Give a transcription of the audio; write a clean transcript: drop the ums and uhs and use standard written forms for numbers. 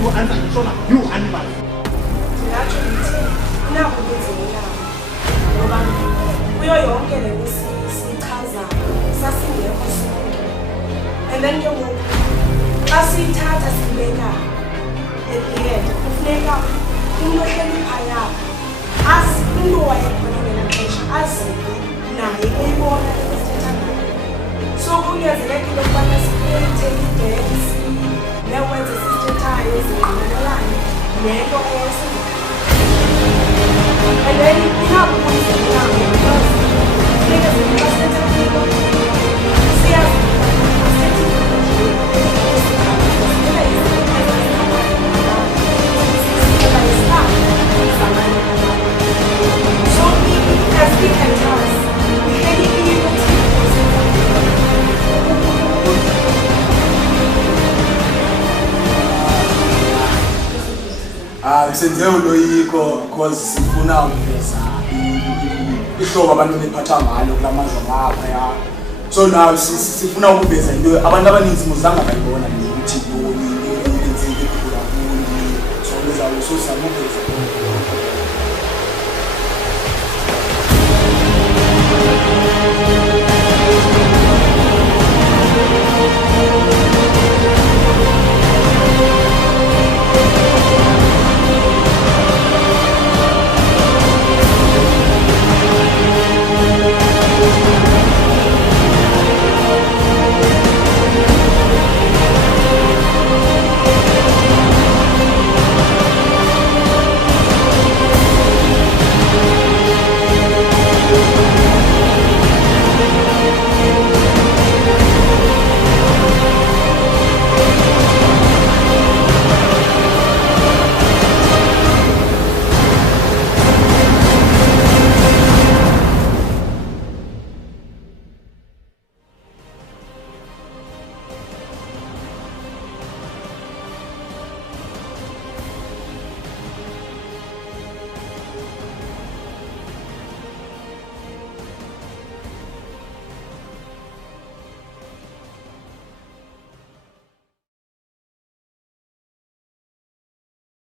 you answer ngishona you animal. Ngiyatsho ngithi inako kwenzekela ngoba kuyo yonke le nto sichaza sasingekho sonke. And then ke ngoku xa siyithatha sibeka endleleni kufuneka umntu ohleli phaya azi umntu owayekhona ngela xesha azive naye eyibona le nto sithetha ngayo. So kunyanzelekile ukubana siphethe idesi neewenze esizithethayo zingqinelelane nento eyayisenza. And then inako kwenzekela because funeka xa sithetha into siyazi so as we can tell us, we can even senze uloyiko because sifuna ukuveza ihlobo abantu bephatha ngalo kulamazwe ngapha. So now sifuna ukuveza into abantu abaninzi muzange bayibona ukuthi yini into yenzeke kulo. So leza usosama ukuveza